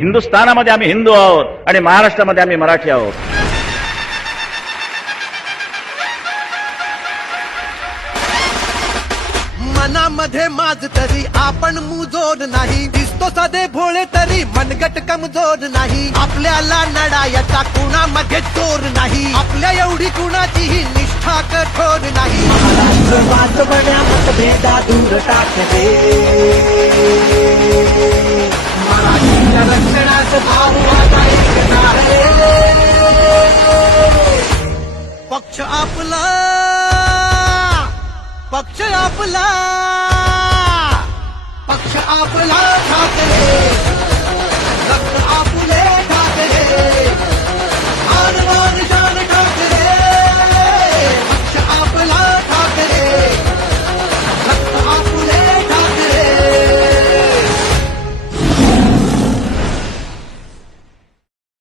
हिंदुस्थानामध्ये आम्ही हिंदू आहोत आणि महाराष्ट्रामध्ये आम्ही मराठी आहोत. मनामध्ये माझ तरी आपण मुजोड नाही, दिसतो साधे भोळे तरी मनगट कमजोर नाही. आपल्याला लढायचा कुणामध्ये जोर नाही, आपल्या एवढी कुणाचीही निष्ठा कठोर नाही. महाराष्ट्र वाचवण्या मतभेदा दूर टाकले, मराठीच्या रक्षणाचं भाव आता ऐकणार आहे. पक्ष आपला, पक्ष आपला, पक्ष आपला.